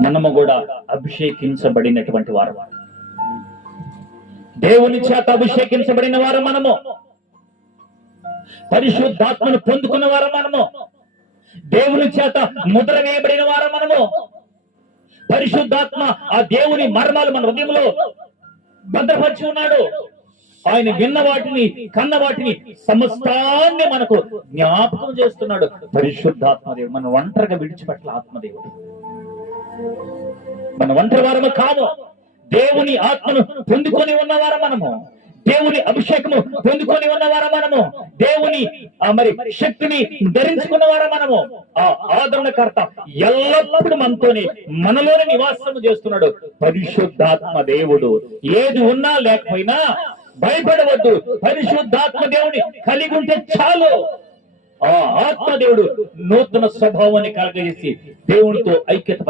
మనము కూడా అభిషేకించబడినటువంటి వారు, దేవుని చేత అభిషేకించబడిన వారు మనము, పరిశుద్ధాత్మను పొందుకున్న వారు మనము, దేవుని చేత ముద్ర వేయబడిన వారు మనము. పరిశుద్ధాత్మ ఆ దేవుని మర్మాలు మన హృదయంలో భద్రపరిచి ఉన్నాడు. ఆయన విన్న వాటిని, కన్న వాటిని, సమస్తాన్ని మనకు జ్ఞాపకం చేస్తున్నాడు. పరిశుద్ధాత్మదేవుడు మనం ఒంటరిగా విడిచిపెట్ల. ఆత్మదేవుడు మన ఒంటరి వారము కాము. దేవుని ఆత్మను పొందుకొని ఉన్నవారు మనము, దేవుని అభిషేకము పొందుకొని ఉన్నవారు మనము, దేవుని మరి శక్తిని ధరించుకున్నవారు మనము. ఆ ఆదరణకర్త ఎల్లప్పుడూ మనతోనే, మనలోనే నివాసము చేస్తున్నాడు. పరిశుద్ధాత్మ దేవుడు ఏది ఉన్నా లేకపోయినా భయపడవద్దు. పరిశుద్ధాత్మ దేవుని కలిగి ఉంటే చాలు. ఆ ఆత్మదేవుడు నూతన స్వభావాన్ని కలగజేసి దేవునితో ఐక్యత